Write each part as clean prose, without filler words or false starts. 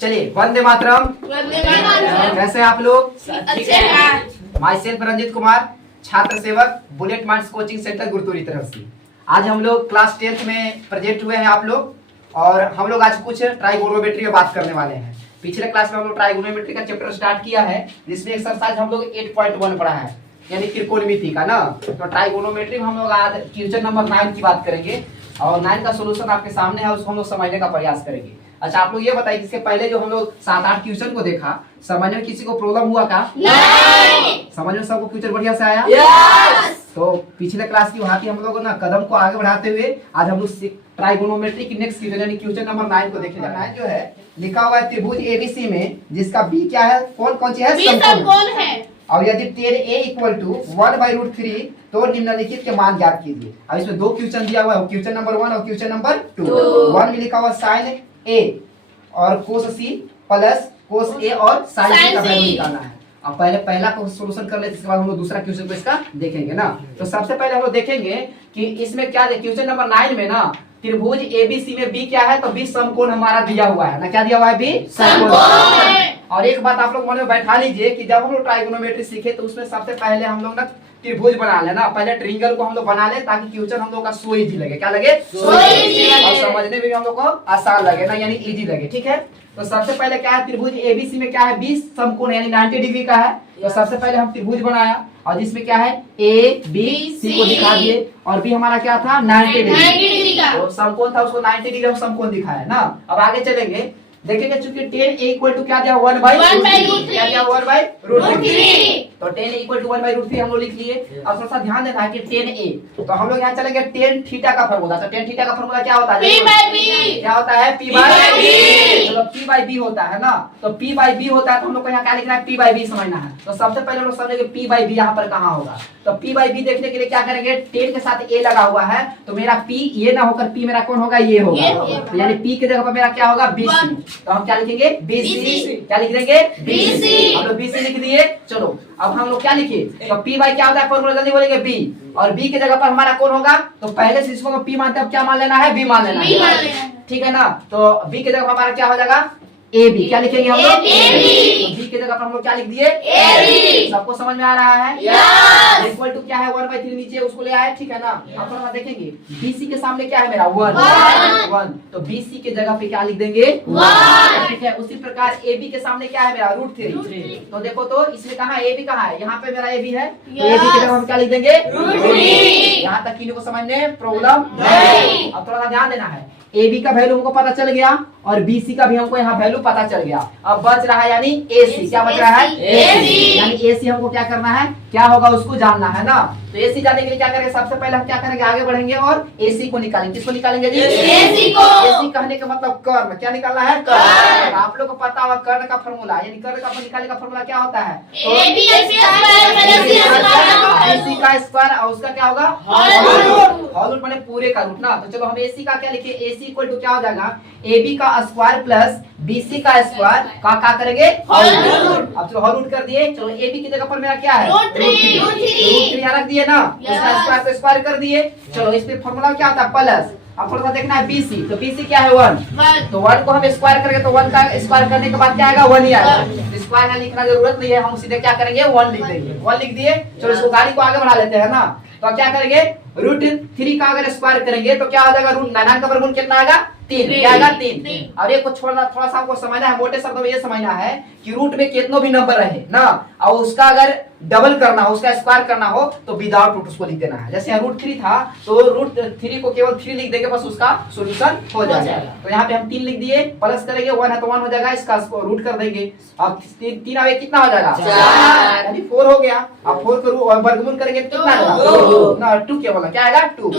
चलिए वंदे मातरम। कैसे हैं आप लोग? अच्छे हैं। माई सेल्फ रंजित कुमार, छात्र सेवक, बुलेट माइंड्स कोचिंग सेंटर गुरुतुरी तरफ से। आज हम लोग क्लास 10th में प्रेजेंट हुए हैं आप लोग, और हम लोग आज कुछ ट्राइगोनोमेट्री में बात करने वाले हैं। पिछले क्लास में हम लोग ट्राइगोनोमेट्री का चैप्टर स्टार्ट किया है, जिसमें एक्सरसाइज हम लोग 8.1 पढ़ा है, यानी त्रिकोणमिति का ना। तो ट्राइगोनोमेट्री में हम लोग आज क्वेश्चन नंबर 9 की बात करेंगे, और 9 का सोल्यूशन आपके सामने है, उसको हम लोग समझने का प्रयास करेंगे। अच्छा, आप लोग ये बताइए, इसके पहले जो हम लोग 7-8 क्वेश्चन को देखा, समझने में किसी को प्रॉब्लम हुआ का? नहीं। समझ में सबको क्वेश्चन बढ़िया से आया? यस। तो पिछले क्लास की भांति हम लोग ना कदम को आगे बढ़ाते हुए आज हम लोग ट्राइगोनोमेट्री की नेक्स्ट क्वेश्चन यानी क्वेश्चन नंबर 9 को देखे जाना है। जो है लिखा हुआ है त्रिभुज एबीसी में, जिसका बी क्या है, कौन सी है? समकोण है। और यदि tan A = 1/√3 तो निम्नलिखित के मान ज्ञात कीजिए। अब इसमें दो क्वेश्चन दिया हुआ है, क्वेश्चन नंबर 1 और क्वेश्चन नंबर 2। 1 में लिखा हुआ sin A और cos C plus cos A और sin C का वैल्यू निकालना है। अब पहले पहला को सोल्यूशन कर लेते हैं, इसके बाद हम लोग दूसरा क्वेश्चन को इसका देखेंगे ना। तो सबसे पहले हम लोग देखेंगे कि इसमें क्या है। क्वेश्चन नंबर 9 में ना त्रिभुज एबीसी में बी क्या है, तो बी समकोण हमारा दिया हुआ है ना। क्या दिया हुआ है? बी समकोण। और एक बात आप लोग मन में बैठा लीजिए कि जब हम लोग ट्राइगोनोमेट्री सीखे तो उसमें सबसे पहले हम लोग ना त्रिभुज बना लेना, पहले ट्रायंगल को हम लोग बना ले, ताकि क्वेश्चन हम लोग का सो इजी लगे। क्या लगे? So easy. और समझने में भी हम लोग को आसान लगे ना, यानी इजी लगे। ठीक है, तो सबसे पहले क्या है, त्रिभुज एबीसी में क्या है, बी समकोण यानी 90 डिग्री का है। तो सबसे पहले हम त्रिभुज बनाया, और जिसमें क्या है ए बी सी को दिखा दिए, और बी हमारा क्या था, 90 डिग्री का। तो समकोण था, उसको 90 डिग्री हम समकोण दिखाया ना। अब आगे चलेंगे, देखेंगे चूंकि tan A क्या दिया, 1/√3। क्या दिया? 1/√3। तो tan A = 1/√3 हम लोग लिख लिए। अब थोड़ा सा ध्यान देना है कि tan A, तो हम लोग यहाँ चलेंगे tan थीटा का फार्मूला। तो tan थीटा का फार्मूला क्या होता है? P/B। क्या होता है? P/B। चलो P/B होता है ना, तो P/B होता है, तो हम लोग को यहाँ क्या लिखना है? P/B समझना है। तो सबसे पहले हम लोग समझेंगे P/B यहाँ पर कहाँ होगा। तो P/B देखने के लिए क्या करेंगे, tan के साथ A लगा हुआ है, तो मेरा P ये ना होकर P मेरा कौन होगा? ये होगा। तो यानी P की जगह पर मेरा क्या होगा? BC। तो हम क्या लिखेंगे? BC। क्या लिख देंगे? BC। हम लोग BC लिख दिए। चलो अब हम लोग क्या लिखे, तो P बाई क्या होता है फॉर्मूला, जल्दी बोलेंगे B, और B की जगह पर हमारा कौन होगा? तो पहले से इसको P मानते हैं, अब क्या मान लेना है? B मान लेना है। ठीक है ना। तो B की जगह पर हमारा क्या हो जाएगा? AB। क्या लिखेंगे हम लोग? AB। B की जगह पर हम लोग क्या लिख दिए? AB। सबको समझ में आ रहा है? यस। इक्वल टू क्या है? 1/3 नीचे उसको ले आए। ठीक है ना। अब थोड़ा देखेंगे BC के सामने क्या है मेरा? 1। तो BC के जगह पे क्या लिख देंगे? 1। ठीक है, उसी प्रकार AB के सामने क्या है मेरा? √3। तो देखो तो इसमें कहाँ AB कहाँ है? यहाँ पे मेरा AB है, तो AB की जगह हम क्या लिख देंगे? √3। यहाँ तक किसी को समझने प्रॉब्लम नहीं। अब थोड़ा सा ध्यान देना है, AB का वैल्यू हमको पता चल गया, और BC का भी हमको यहाँ वैल्यू पता चल गया। अब बच रहा है यानी AC। क्या बच रहा है? AC। यानी AC हमको क्या करना है, क्या होगा उसको जानना है ना। तो AC जानने के लिए क्या करेंगे, सबसे पहले हम क्या करेंगे, आगे बढ़ेंगे और AC को निकालेंगे। किसको निकालेंगे जी? AC को। AC कहने का मतलब कर्ण। क्या निकालना है? कर्ण। आप लोग को पता होगा कर्ण का फॉर्मूला, यानी कर्ण का निकालने का फॉर्मूला क्या होता है? AC का स्क्वायर, और उसका क्या होगा? होल रूट माने पूरे का रूट ना। तो चलो हम AC का क्या लिखे, AC इक्वल टू क्या हो जाएगा? AB का स्क्वायर प्लस BC का स्क्वायर का करेंगे? Whole root. अब चलो होल रूट कर दिए। चलो AB की जगह पर मेरा क्या है? √3 यहाँ रख दिए ना, उसका स्क्वायर तो स्क्वायर कर दिए। चलो इस पे फॉर्मूला क्या होता है? प्लस। अब थोड़ा सा देखना है BC, तो BC क्या है? 1। तो 1 को हम स्क्वायर करेंगे, तो 1 का स्क्वायर करने के बाद क्या आएगा? 1 ही आएगा। स्क्वायर यहाँ लिखना जरूरत नहीं है, हम सीधे क्या करेंगे? 1 लिख देंगे। 1 लिख दिए। चलो इसको गाड़ी को आगे बढ़ा लेते हैं ना। तो क्या करेंगे, √3 का अगर स्क्वायर करेंगे तो क्या हो जाएगा? √9 का वर्गमूल कितना आएगा? 3। क्या आएगा? 3। और एक को छोड़ना, थोड़ा सा आपको समझना है, मोटे शब्दों में ये समझना है कि रूट में कितनों भी नंबर रहे ना, और उसका अगर डबल करना हो, उसका स्क्वायर करना हो, तो विदाउट रूट उसको लिख देना है। जैसे यहाँ √3 था, तो √3 को केवल 3 लिख देंगे, बस उसका सोल्यूशन हो जाएगा। तो यहाँ पे हम 3 लिख दिए, प्लस करेंगे 1 है तो 1 हो जाएगा, इसका रूट कर देंगे। अब 3 आगे कितना हो जाएगा? 4, यानी 4 हो गया। अब 4 का वर्गमूल करेंगे कितना आएगा? 2 क्या बोला? क्या आएगा? 2।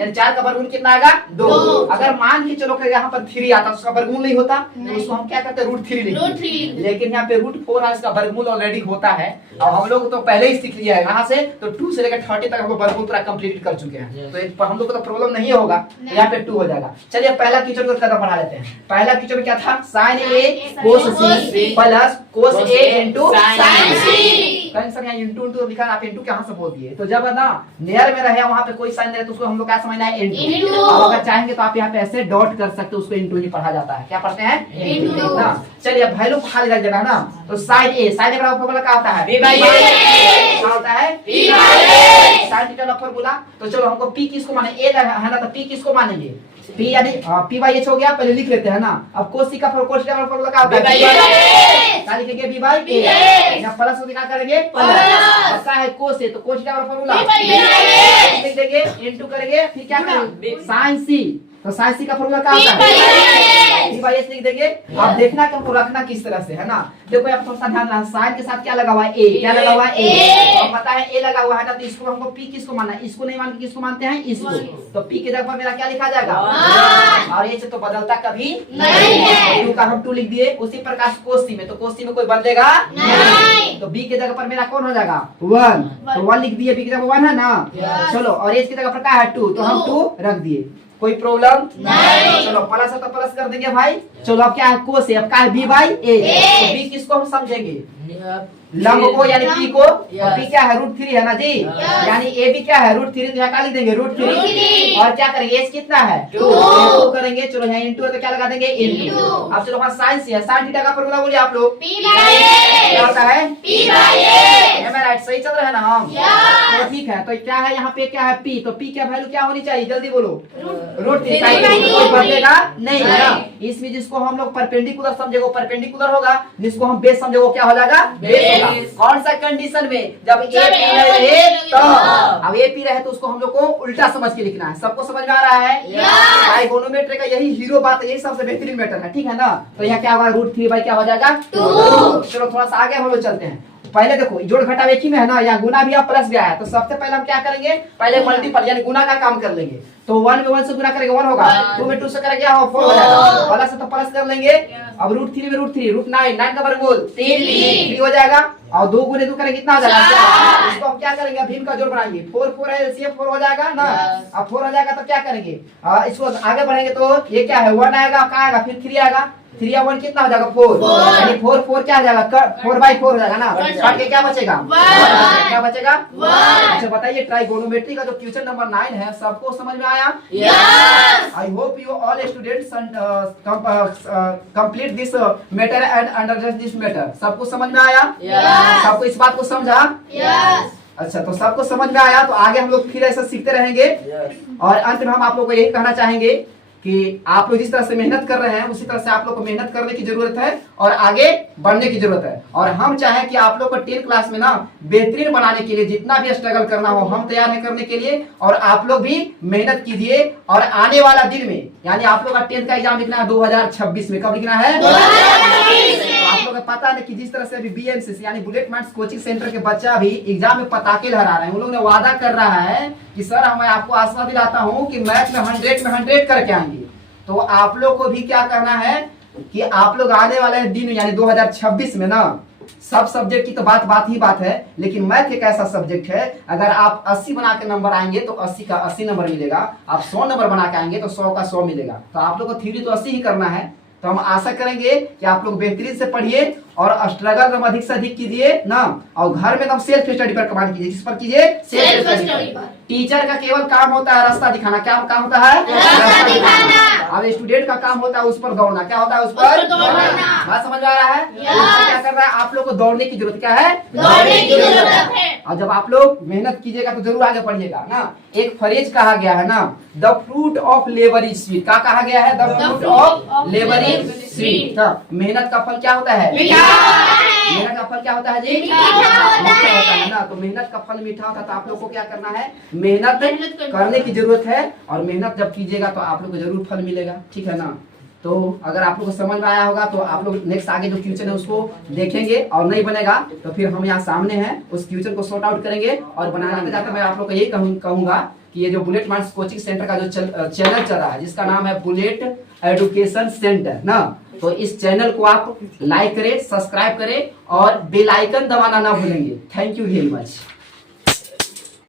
यानी 4 का वर्गमूल कितना आएगा? 2। अगर मान के चलो कि यहाँ पर 3 आता तो उसका वर्गमूल नहीं होता, तो उसको हम क्या करते हैं? √3 लिखते हैं। लेकिन यहाँ पे √4 है, इसका वर्गमूल ऑलरेडी होता है, और हम लोग तो पहले ही सीख लिया है यहाँ से। तो 2 से लेकर 30 तक हम लोग वर्गमूल पूरा कंप्लीट कर चुके हैं, तो हम लोग को तो प्रॉब्लम नहीं होगा। तो यहाँ पे 2 हो जाएगा। चलिए पहला क्वेश्चन को कदम बढ़ा लेते हैं। पहला क्वेश्चन में क्या था? sin A cos C plus cos A into sin C। कहीं सर यहाँ इंटू इंटू लिखा है, आप इंटू कहाँ से बोल दिए? तो जब ना नियर में रहे वहाँ पे कोई साइन रहे तो उसको हम लोग क्या समझना है? इंटू। अब अगर चाहेंगे तो आप यहाँ पे ऐसे डॉट कर सकते हो, उसको इंटू ही पढ़ा जाता है। क्या पढ़ते हैं? इंटू ना। चलिए अब वैल्यू को खाली रख देना है ना, तो साइन ए, साइन ए बराबर फॉर्मूला क्या होता है? क्या होता है? साइन थीटा का फॉर्मूला। तो चलो हमको पी किसको माने? ए है ना, तो पी किसको मानेंगे? पी यानी पी बाई एच हो गया, पहले लिख लेते हैं ना। अब कोस सी का फॉर्मूला क्या होता है? क्या लिखेंगे? बी बाई ए। यहाँ प्लस को क्या करेंगे? प्लस। क्या है? कोस ए, तो कोस थीटा का फॉर्मूला लिख देंगे, इनटू करेंगे, फिर क्या करेंगे? साइन सी। तो साइन सी का फॉर्मूला क्या होता है? पी बाई एच लिख देंगे। अब देखना कि हमको रखना किस तरह से है ना। देखो यहाँ थोड़ा सा ध्यान रखना, साइन के साथ क्या लगा हुआ है? ए। क्या लगा हुआ है? ए। अब पता है ए लगा हुआ है ना, तो इसको हमको पी किसको मानना है? इसको नहीं मान के किसको मानते हैं? इसको। तो पी के जगह पर मेरा क्या लिखा जाएगा? और एच तो बदलता कभी नहीं, का हम 2 लिख दिए। उसी प्रकार कोस सी में, तो कोस सी में कोई बदलेगा नहीं, तो बी के जगह पर मेरा कौन हो जाएगा? 1। तो 1 लिख दिए, बी की जगह 1 है ना। चलो और एच की जगह पर क्या है? 2, तो हम 2 रख दिए। कोई प्रॉब्लम नहीं। चलो प्लस है तो प्लस कर देंगे भाई। चलो अब क्या है? कोस है, अब क्या है? बी बाई ए। तो बी किसको हम समझेंगे? लंब को यानी पी को। और पी क्या है? √3 है ना जी। यानी ए भी क्या है? √3, तो यहाँ क्या लिख देंगे? √3। और क्या करेंगे? एच कितना है? 2 करेंगे। चलो यहाँ इंटू है तो क्या लगा देंगे? इंटू। अब चलो साइन सी है, साइन थीटा का फॉर्मूला बोलिए आप लोग। क्या होता है? राइट, सही चल रहा है ना हम? तो ठीक है, तो क्या है यहाँ पे? क्या है? पी। तो पी क्या वैल्यू क्या होनी चाहिए? जल्दी बोलो। √3 कोई बदलेगा नहीं है ना। इसमें जिसको हम लोग परपेंडिकुलर समझेगा परपेंडिकुलर होगा, जिसको हम बेस समझेगा क्या हो जाएगा? बेस होगा। कौन सा कंडीशन में? जब ए पी रहे तो। अब ए पी रहे तो उसको हम लोग को उल्टा समझ के लिखना है। सबको समझ में आ रहा है? ट्राइगोनोमेट्री का यही हीरो बात है, यही सबसे बेहतरीन मैटर है, ठीक है ना। तो यहाँ क्या होगा? √3 बाई क्या हो जाएगा? 2। चलो थोड़ा सा आगे हम लोग चलते हैं। पहले देखो जोड़ घटाव एक ही में है ना, या गुना भी या प्लस भी आया, तो सबसे पहले हम क्या करेंगे? पहले मल्टीपल यानी गुना का काम कर लेंगे। तो 1 में 1 से गुना करेंगे 1 होगा, 2 में 2 से करेंगे 4 हो जाएगा। प्लस है तो प्लस कर लेंगे। अब √3 में √3, √9 का वर्गमूल 3 हो जाएगा। और 2 गुने 2 करेंगे कितना हो जाएगा? इसको हम क्या करेंगे? भीम का जोड़ बनाएंगे। 4 है, एलसीएम 4 हो जाएगा ना। अब 4 हो जाएगा तो क्या करेंगे? इसको आगे बढ़ेंगे तो ये क्या है? 1 आएगा, क्या आएगा? फिर 3 आएगा। 3 या 1 कितना हो जाएगा? 4 यानी 4 क्या हो जाएगा? 4/4 हो जाएगा ना। काट के क्या बचेगा? क्या बचेगा? अच्छा बताइए, ट्राइगोनोमेट्री का जो क्वेश्चन नंबर 9 है सबको समझ में आया? I hope you all students complete this matter and understand this matter. सबको समझ में आया? सबको इस बात को समझा? अच्छा, तो सबको समझ में आया। तो आगे हम लोग फिर ऐसा सीखते रहेंगे। और अंत में हम आप लोग को यही कहना चाहेंगे कि आप लोग जिस तरह से मेहनत कर रहे हैं उसी तरह से आप लोग को मेहनत करने की जरूरत है और आगे बढ़ने की जरूरत है। और हम चाहें कि आप लोग को 10 क्लास में ना बेहतरीन बनाने के लिए जितना भी स्ट्रगल करना हो हम तैयार हैं करने के लिए। और आप लोग भी मेहनत कीजिए। और आने वाला दिन में यानी आप लोग का 10th का एग्जाम लिखना है 2026 में। कब लिखना है? 2026। आप लोग को पता है कि जिस तरह से अभी BMCC यानी बुलेट माइंड्स कोचिंग सेंटर के बच्चा भी एग्जाम में पताके लहरा रहे हैं। उन लोग ने वादा कर रहा है कि सर मैं आपको आश्वासन दिलाता हूँ कि मैथ में 100 में 100 करके आएंगे। तो आप लोग को भी क्या करना है कि आप लोग आने वाले दिन यानी 2026 में ना सब सब्जेक्ट की तो बात है, लेकिन मैथ एक ऐसा सब्जेक्ट है अगर आप 80 बना के नंबर आएंगे तो 80 का 80 नंबर मिलेगा। आप 100 नंबर बना के आएंगे तो 100 का 100 मिलेगा। तो आप लोग को थ्योरी तो 80 ही करना है। तो हम आशा करेंगे कि आप लोग बेहतरीन से पढ़िए और स्ट्रगल एकदम अधिक से अधिक कीजिए ना। और घर में एकदम सेल्फ स्टडी पर कमांड कीजिए। किस पर कीजिए? सेल्फ स्टडी पर। टीचर का केवल काम होता है रास्ता दिखाना। क्या काम होता है? रास्ता दिखाना। अब स्टूडेंट का काम होता है उस पर दौड़ना। क्या होता है? उस पर दौड़ना। बात समझ में आ रहा है? क्या कर रहा है? आप लोग को दौड़ने की जरूरत क्या है? दौड़ने की जरूरत है। और जब आप लोग मेहनत कीजिएगा तो जरूर आगे बढ़िएगा ना। एक फ्रेज कहा गया है ना, the fruit of labour is sweet. क्या कहा गया है? The fruit of labour is sweet. मेहनत का फल क्या होता है? मेहनत का फल क्या होता है जी? मीठा होता है ना। तो मेहनत का फल मीठा होता है। तो आप लोग को क्या करना है? मेहनत करने की जरूरत है। और मेहनत जब कीजिएगा तो आप लोग को जरूर फल मिलेगा, ठीक है ना। तो अगर आप लोग को समझ में आया होगा तो आप लोग नेक्स्ट आगे जो क्वेश्चन है उसको देखेंगे। और नहीं बनेगा तो फिर हम यहाँ सामने हैं उस क्वेश्चन को सॉर्ट आउट करेंगे। और बनाने जाते मैं आप लोग को यही कहूंगा कि ये जो बुलेट माइंड्स कोचिंग सेंटर का जो चैनल चल रहा है जिसका नाम है बुलेट एजुकेशन सेंटर ना, तो इस चैनल को आप लाइक करें, सब्सक्राइब करें और बेल आइकन दबाना ना भूलेंगे। Thank you very much.